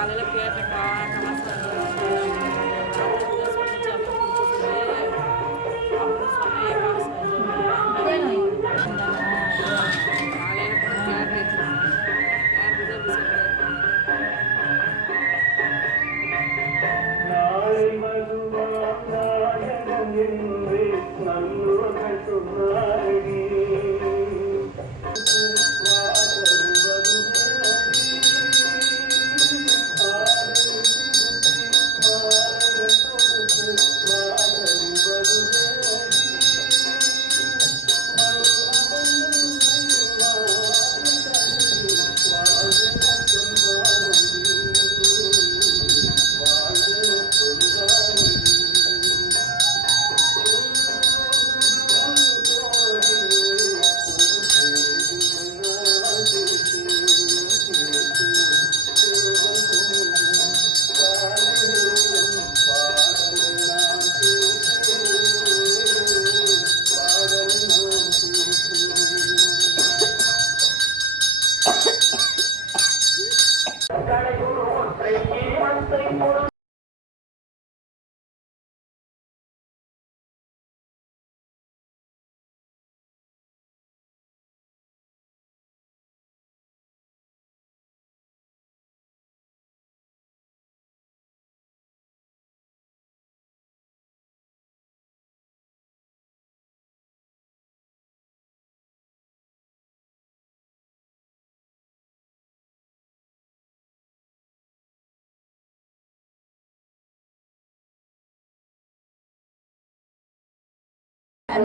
காலையில் கேட்டேன்க்கா காசு சொல்லிச்சு அப்போ கொடுக்க சொல்லி அப்படின்னு சொன்னேன். காசு காலையில் கூட கேட்டுட்டு அப்படி சொல்கிறேன். நாளை மறுவாம் நாடகம் என்று நல்லுறகள் சொன்னாரடி.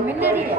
முன்னாடியே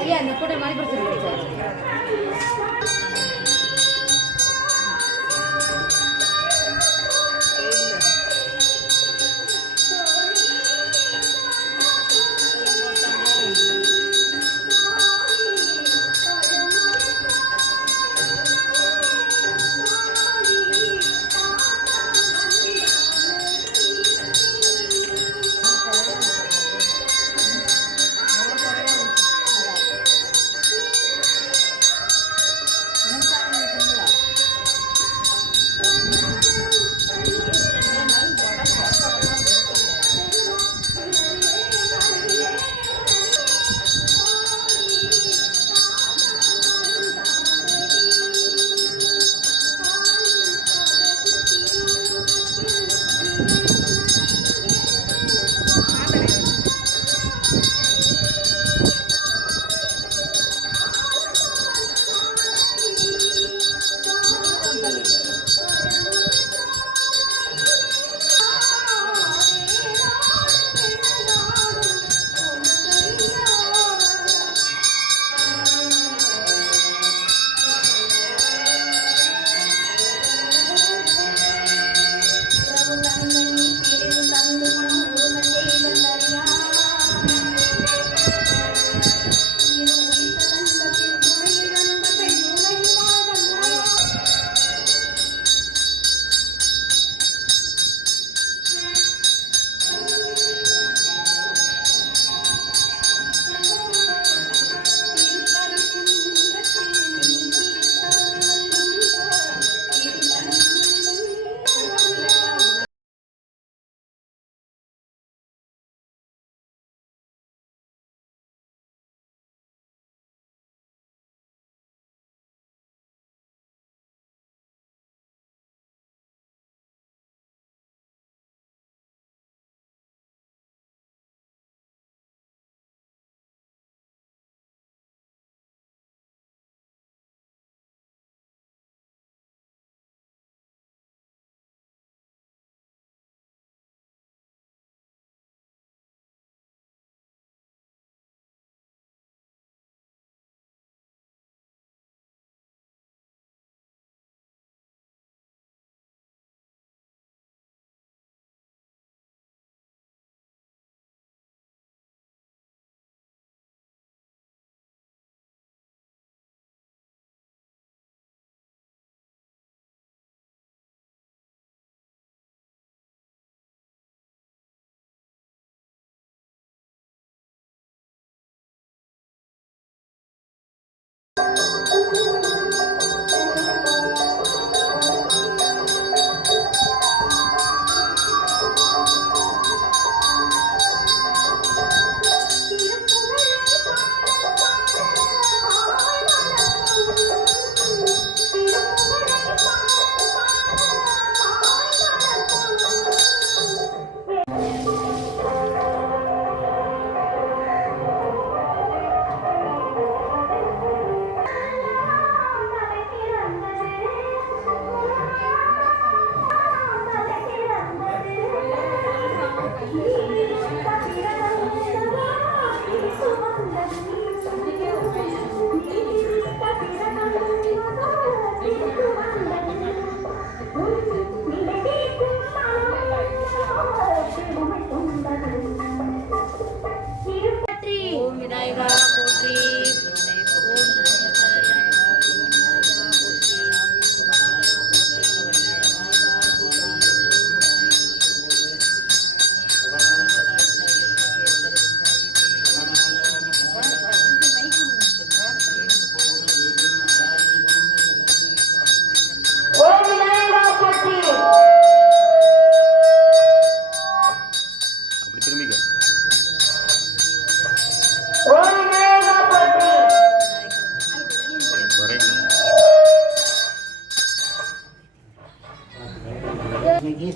ஐயா அந்த கூட மணிபுரத்தில் சார்.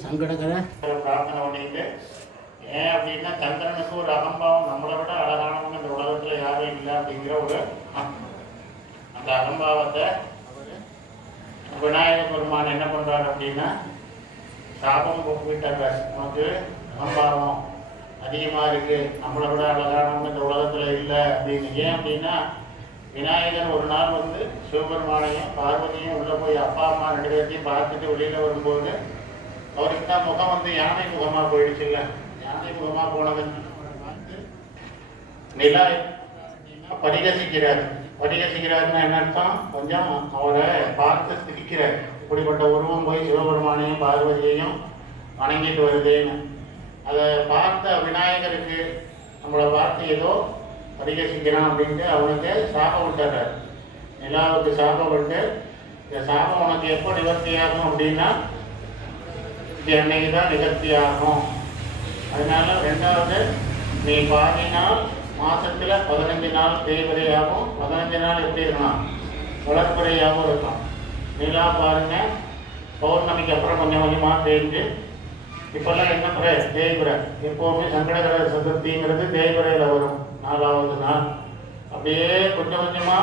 சங்கடகர பிரார்த்தனை பண்ணிட்டு ஏன் அப்படின்னா சந்திரனுக்கு ஒரு அகம்பாவம் நம்மளை விட அழகானவங்க இந்த உலகத்துல யாரும் இல்லை அப்படிங்கிற ஒரு அந்த அகம்பாவத்தை விநாயக பெருமான் என்ன பண்றாரு அப்படின்னா சாபம் போட்டுவிட்டாங்க. நமக்கு அகம்பாவம் அதிகமா இருக்கு, நம்மளை விட அழகானவங்க இந்த உலகத்துல இல்லை அப்படின்னு. ஏன் அப்படின்னா விநாயகர் ஒரு நாள் வந்து சிவபெருமானையும் பார்வதியும் உள்ள போய் அப்பா அம்மா 2 பேர்த்தையும் பார்த்துட்டு வெளியில வரும்போது அவருக்கு தான் முகம் வந்து யானை முகமா போயிடுச்சு. இல்லை யானை முகமா போனதுன்னு பார்த்து நிலா பரிகசிக்கிறார். பரிகசிக்கிறாருன்னா என்ன அர்த்தம்? கொஞ்சம் அவரை பார்த்து சிரிக்கிறார். இப்படிப்பட்ட உருவம் போய் சிவபெருமானையும் பார்வதியையும் வணங்கிட்டு வருதுன்னு அதை பார்த்த விநாயகருக்கு நம்மளை பார்த்து ஏதோ பரிகசிக்கிறான் அப்படின்ட்டு அவனுக்கு சாபம் விட்டார். நிலாவுக்கு சாபம் விட்டு இந்த சாபம் உனக்கு எப்போ நிவர்த்தியாகும் அப்படின்னா அன்னைக்கு தான் நிகழ்த்தி ஆகும். அதனால 2வது நீ பாதி நாள் மாசத்துல 15 நாள் தேய்பிரையாகவும் 15 நாள் எப்படி இருக்கலாம் வளர்ப்புறையாகவும் இருக்கும். நிலா பாருங்க பௌர்ணமிக்கு அப்புறம் கொஞ்சம் கொஞ்சமா தேய்ஞ்சு இப்பெல்லாம் என்ன பிறை தேய்பிரை. எப்பவுமே சங்கடகர சதுர்த்திங்கிறது தேய்பிரையில வரும் 4வது நாள். அப்படியே கொஞ்சம் கொஞ்சமா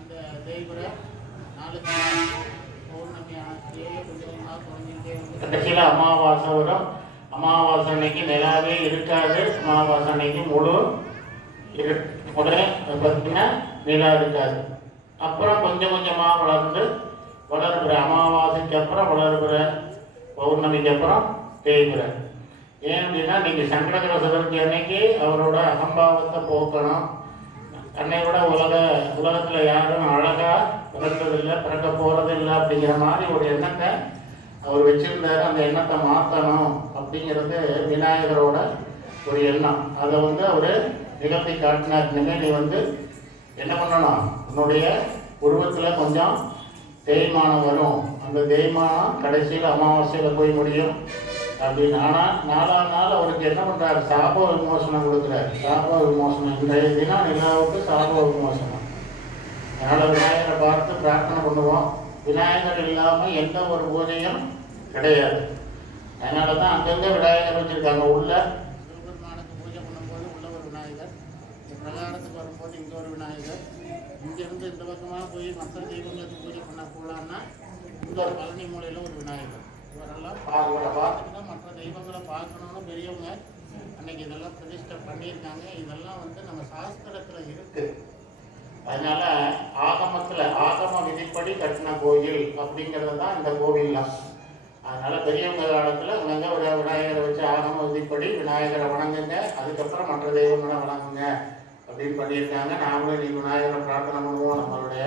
அந்த தேய்பிரை 4 கடைசியில் அமாவாசை வரும். அமாவாசை அன்னைக்கு நிலாவே இருக்காது. அமாவாசை அன்னைக்கு முழு உடனே பார்த்தீங்கன்னா நிலா இருக்காது. அப்புறம் கொஞ்சம் கொஞ்சமாக வளர்கிற அமாவாசைக்கு அப்புறம் வளர்கிற பௌர்ணமிக்கு அப்புறம் தேய்கிற. ஏன் அப்படின்னா நீங்கள் சங்கடகர சதுர்த்தி அன்னைக்கு அவரோட அகம்பாவத்தை போக்கணும். தன்னை விட உலகத்தில் யாரும் அழகாக பிறந்ததில்லை, பிறக்க போகிறதில்லை அப்படிங்கிற மாதிரி ஒரு எண்ணத்தை அவர் வச்சிருந்தாரு. அந்த எண்ணத்தை மாற்றணும் அப்படிங்கிறது விநாயகரோட ஒரு எண்ணம். அதை வந்து அவர் நிகழ்த்தி காட்டினார். இனிமேல் நீ வந்து என்ன பண்ணணும், உன்னுடைய உருவத்தில் கொஞ்சம் தேய்மானம் வரும். அந்த தேய்மானம் கடைசியில் அமாவாசையில் போய் முடியும் அப்படின்னு. ஆனால் 4ஆம் நாள் அவருக்கு என்ன பண்ணுறாரு, சாப விமோசனம் கொடுக்குறாரு. சாப விமோசனம் இன்றைய தினம் நிலாவுக்கு சாப விமோசனம். அதனால் விநாயகரை பார்த்து பிரார்த்தனை பண்ணுவோம். விநாயகர் இல்லாமல் எந்த ஒரு பூஜையும் கிடையாது. அதனால தான் அங்கங்கே விநாயகர் வச்சுருக்காங்க. உள்ள சிவபெருமானுக்கு பூஜை பண்ணும்போது உள்ள ஒரு விநாயகர், இந்த பிரகாரத்துக்கு வரும்போது இங்கே ஒரு விநாயகர், இங்கேருந்து இந்த பக்கமாக போய் மற்ற தெய்வங்களுக்கு பூஜை பண்ண போகலான்னா இந்த ஒரு பழனி மூலையில் ஒரு விநாயகர். இவரெல்லாம் இவரை பார்த்துட்டு தான் மற்ற தெய்வங்களை பார்க்கணுன்னு பெரியவங்க அன்னைக்கு இதெல்லாம் பிரதிஷ்டை பண்ணியிருக்காங்க. இதெல்லாம் வந்து நம்ம சாஸ்திரத்தில் இருக்குது. அதனால ஆகம விதிப்படி கட்டின கோயில் அப்படிங்கிறது தான் இந்த கோவில்லாம். அதனால பெரியவங்க காலத்தில் அங்கங்கே ஒரு விநாயகரை வச்சு ஆகம விதிப்படி விநாயகரை வணங்குங்க, அதுக்கப்புறம் மற்ற தெய்வங்களை வணங்குங்க அப்படின்னு பண்ணியிருக்காங்க. நாமளும் நீ விநாயகரை பிரார்த்தனை பண்ணுவோம். நம்மளுடைய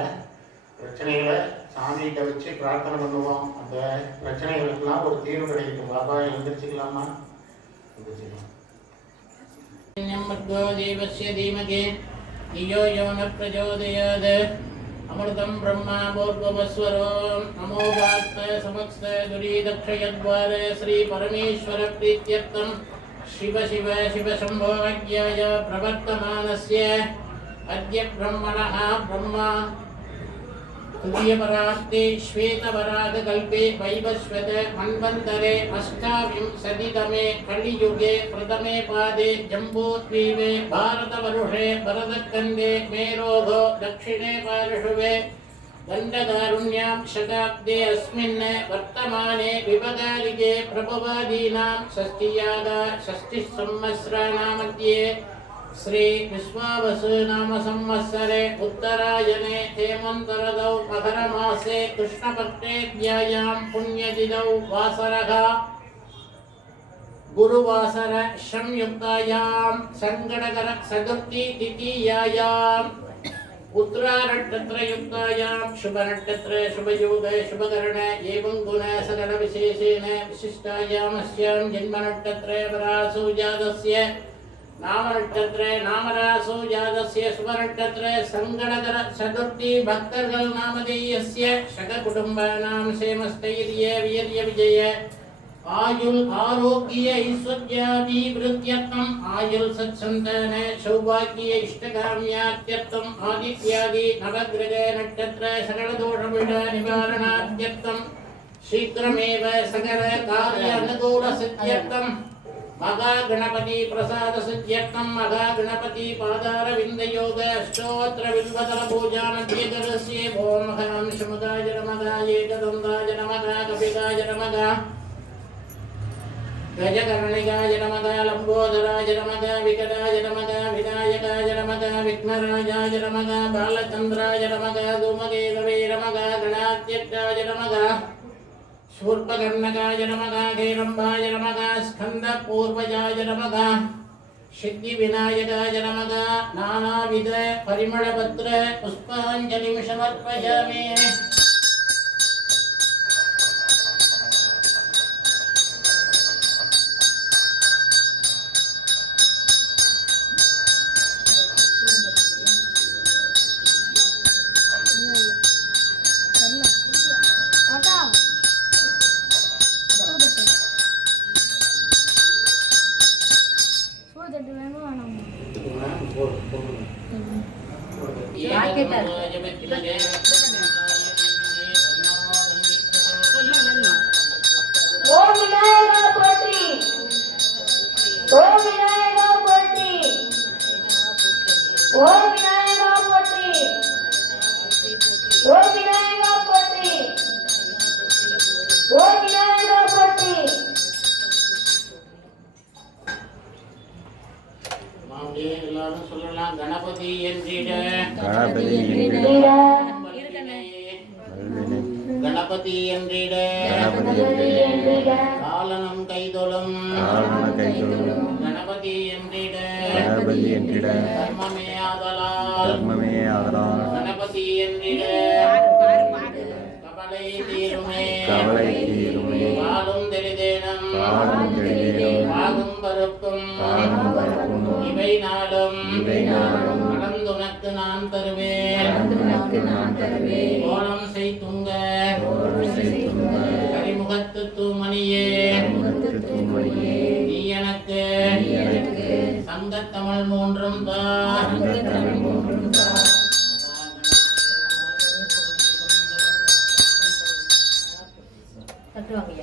பிரச்சனைகளை சாமிகிட்ட வச்சு பிரார்த்தனை பண்ணுவோம். அந்த பிரச்சனைகளுக்கெல்லாம் ஒரு தீர்வு கிடைக்கும். பாபா எழுந்திரிச்சிக்கலாமா? எழுந்திரிச்சிக்கலாம். धियो यो न प्रचोदयात् अमृतं ब्रह्मा भूर्भुवस्वरो नमो वाक्त समस्त दुरीदक्षयद्वारे श्री परमेश्वर प्रीत्यर्थं शिव शिव शिव शंभो अज्ञाय प्रवर्तमानस्य अद्य ब्रह्मणः ब्रह्मा तुल्यपरार्ते श्वेतवरागकल्पे वैवस्वत मन्वन्तरे अष्टाविंशतितमे कलियुगे प्रथमे पादे जम्बूद्वीपे भारतवर्षे भरतखण्डे मेरोधो दक्षिणे पार्श्वे दण्डकारुण्यां शताब्दे अस्मिन् वर्तमाने विपगालिके प्रभवादीनां षष्ठिसंवत्सराणामध्ये श्री विश्वावसु नाम संवत्सरे उत्तरायणे हेमन्तरदौ मकरमासे कृष्णपक्षेभ्यायां पुण्यतिथौ वासरः गुरुवासर संयुक्तायां संगणकर चतुर्थी द्वितीयायाम् उत्तरानक्षत्रयुक्तायां शुभनक्षत्र शुभयोग शुभकरण एवं गुण सकल विशेषेण विशिष्टायामस्यां जन्मनक्षत्रे वरासु जातस्य नामनक्षत्रे नामरासु जातस्य शुभनक्षत्रे संगणकर चतुर्थी भक्तर्गल नामधेयस्य शककुटुम्बानां क्षेमस्थैर्य वीर्य विजय आयुल आरोग्य ऐश्वर्याभिवृद्ध्यर्थम् आयुल सत्सन्तान सौभाग्य इष्टकाम्यार्थम् आदित्यादि नवग्रह नक्षत्र सकल दोषपीड निवारणार्थम् शीघ्रमेव सकल कार्य अनुकूल सिद्ध्यर्थम् महागणपति प्रसाद सिद्ध्यर्थम् महागणपति पादारविन्द योग अष्टोत्र बिल्वदल पूजा मध्ये करस्य ओम हं शमुदाय नमः एकदन्ताय नमः कपिलाय नमः गजकर्णिकाय नमः लंबोदराय नमः विकटाय नमः विनायकाय नमः विघ्नराजाय नमः बालचन्द्राय नमः धूमकेतवे नमः गणाध्यक्षाय नमः शूर्पकर्णकाय नमः हेरम्बाय नमः स्कन्दपूर्वजाय नमः सिद्धिविनायकाय नमः नानाविध परिमलपत्र पुष्पाञ्जलिं समर्पयामि गणपति गणपति कालनं कैदोलम गणपति धर्ममे आदलाल गणपति कबलै तीरुमे कालुम तेलिदेनम पागुम परक्कुम इவை நாளும் நடந்துனக்கு நான் தருவே கோலம் செய்துங்க கரிமுகத்து தூமணியே நீ எனக்கு சங்கத்தமிழ் மூன்றும் தா கட்டுவாங்க